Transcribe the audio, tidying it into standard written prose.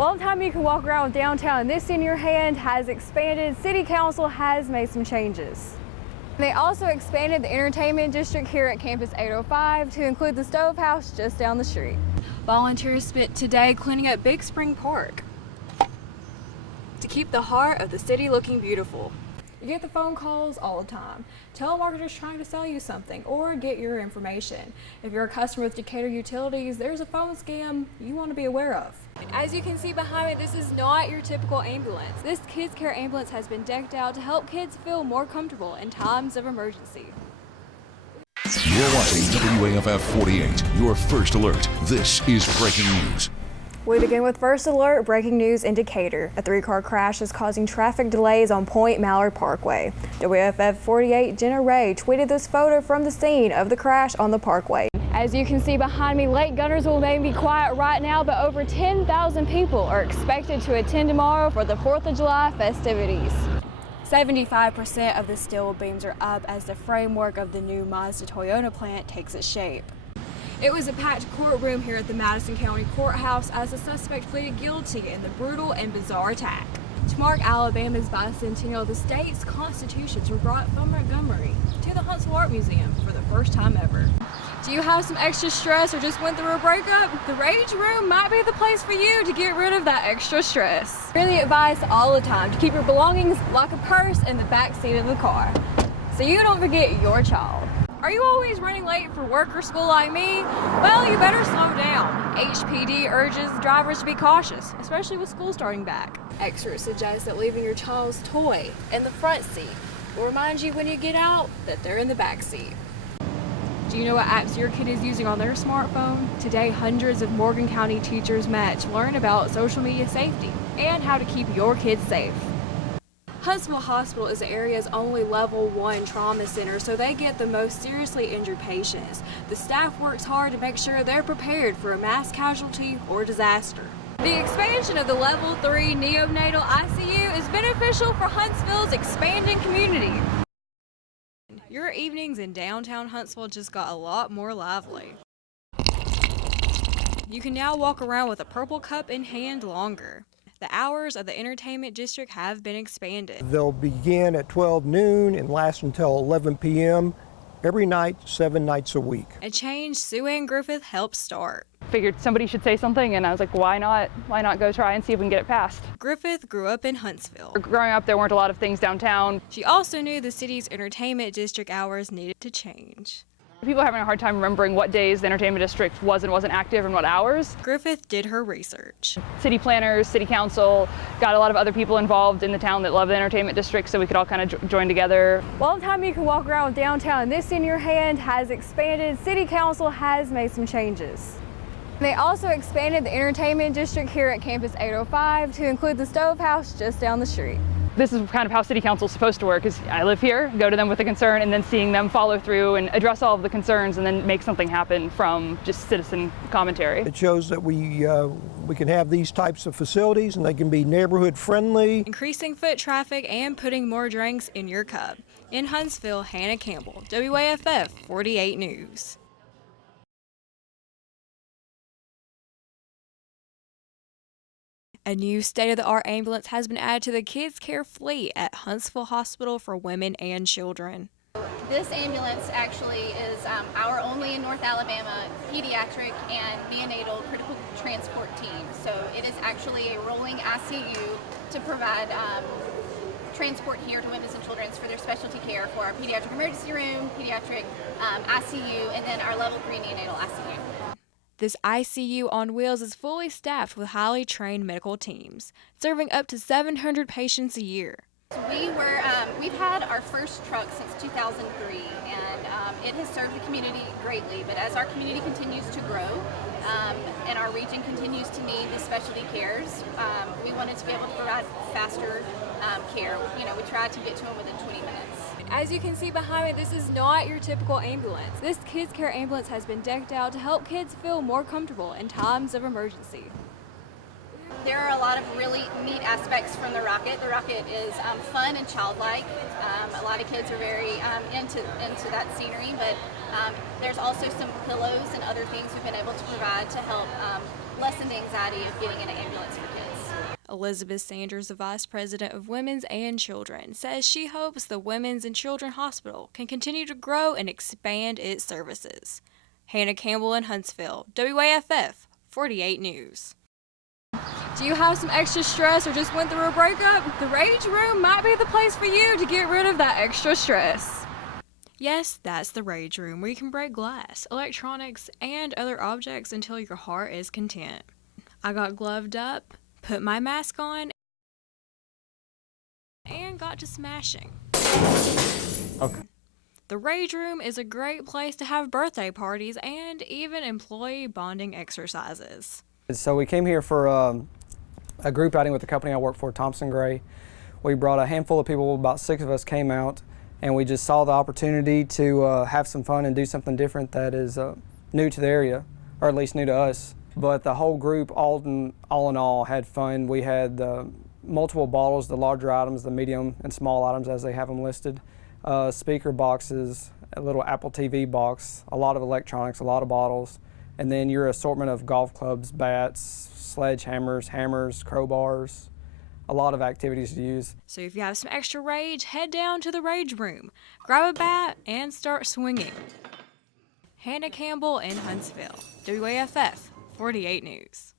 While the time you can walk around downtown and this in your hand has expanded, City Council has made some changes. They also expanded the entertainment district here at Campus 805 to include the Stove House just down the street. Volunteers spent today cleaning up Big Spring Park to keep the heart of the city looking beautiful. You get the phone calls all the time. Telemarketers trying to sell you something or get your information. If you're a customer with Decatur Utilities, there's a phone scam you want to be aware of. As you can see behind me, this is not your typical ambulance. This Kids Care ambulance has been decked out to help kids feel more comfortable in times of emergency. You're watching WAFF 48, your first alert. This is breaking news. We begin with first alert, breaking news in Decatur. A 3-car crash is causing traffic delays on Point Mallard Parkway. WAFF 48 Jenna Ray tweeted this photo from the scene of the crash on the parkway. As you can see behind me, Lake Gunnersville may be quiet right now, but over 10,000 people are expected to attend tomorrow for the 4th of July festivities. 75% of the steel beams are up as the framework of the new Mazda Toyota plant takes its shape. It was a packed courtroom here at the Madison County Courthouse as the suspect pleaded guilty in the brutal and bizarre attack. To mark Alabama's bicentennial, the state's constitutions were brought from Montgomery to the Huntsville Art Museum for the first time ever. Do you have some extra stress or just went through a breakup? The Rage Room might be the place for you to get rid of that extra stress. Really advise all the time to keep your belongings like a purse in the back seat of the car so you don't forget your child. Are you always running late for work or school like me? Well, you better slow down. HPD urges drivers to be cautious, especially with school starting back. Experts suggest that leaving your child's toy in the front seat will remind you when you get out that they're in the back seat. Do you know what apps your kid is using on their smartphone? Today, hundreds of Morgan County teachers met to learn about social media safety and how to keep your kids safe. Huntsville Hospital is the area's only level 1 trauma center, so they get the most seriously injured patients. The staff works hard to make sure they're prepared for a mass casualty or disaster. The expansion of the level 3 neonatal ICU is beneficial for Huntsville's expanding community. Your evenings in downtown Huntsville just got a lot more lively. You can now walk around with a purple cup in hand longer. The hours of the entertainment district have been expanded. They'll begin at 12 noon and last until 11 p.m. every night, 7 nights a week. A change Sue Ann Griffith helped start. Figured somebody should say something, and I was like, why not go try and see if we can get it passed. Griffith grew up in Huntsville. Growing up, there weren't a lot of things downtown. She also knew the city's entertainment district hours needed to change. People are having a hard time remembering what days the entertainment district was and wasn't active and what hours. Griffith did her research. City planners, city council, got a lot of other people involved in the town that love the entertainment district, so we could all kind of join together. While the time you can walk around downtown and this in your hand has expanded, City Council has made some changes. They also expanded the entertainment district here at Campus 805 to include the Stove House just down the street. This is kind of how city council is supposed to work, is I live here, go to them with a concern, and then seeing them follow through and address all of the concerns and then make something happen from just citizen commentary. It shows that we can have these types of facilities and they can be neighborhood friendly. Increasing foot traffic and putting more drinks in your cup. In Huntsville, Hannah Campbell, WAFF 48 News. A new state-of-the-art ambulance has been added to the Kids Care fleet at Huntsville Hospital for women and children. This ambulance actually is our only in North Alabama pediatric and neonatal critical transport team. So it is actually a rolling ICU to provide transport here to women and children for their specialty care for our pediatric emergency room, pediatric ICU, and then our level 3 neonatal ICU. This ICU on wheels is fully staffed with highly trained medical teams, serving up to 700 patients a year. We've had our first truck since 2003, and it has served the community greatly. But as our community continues to grow and our region continues to need the specialty cares, we wanted to be able to provide faster care. You know, we tried to get to them within 20 minutes. As you can see behind me, this is not your typical ambulance. This Kids Care ambulance has been decked out to help kids feel more comfortable in times of emergency. There are a lot of really neat aspects from the rocket. The rocket is fun and childlike. A lot of kids are very into that scenery, but there's also some pillows and other things we've been able to provide to help lessen the anxiety of getting in an ambulance for kids. Elizabeth Sanders, the Vice President of Women's and Children, says she hopes the Women's and Children Hospital can continue to grow and expand its services. Hannah Campbell in Huntsville, WAFF 48 News. Do you have some extra stress or just went through a breakup? The Rage Room might be the place for you to get rid of that extra stress. Yes, that's the Rage Room, where you can break glass, electronics, and other objects until your heart is content. I got gloved up, put my mask on, and got to smashing. Okay. The Rage Room is a great place to have birthday parties and even employee bonding exercises. So we came here for a group outing with the company I work for, Thompson Gray. We brought a handful of people, about 6 of us came out, and we just saw the opportunity to have some fun and do something different that is new to the area, or at least new to us. But the whole group, all in all, had fun. We had multiple bottles, the larger items, the medium and small items as they have them listed, speaker boxes, a little Apple TV box, a lot of electronics, a lot of bottles, and then your assortment of golf clubs, bats, sledgehammers, hammers, crowbars, a lot of activities to use. So if you have some extra rage, head down to the Rage Room, grab a bat, and start swinging. Hannah Campbell in Huntsville, WAFF 48 News.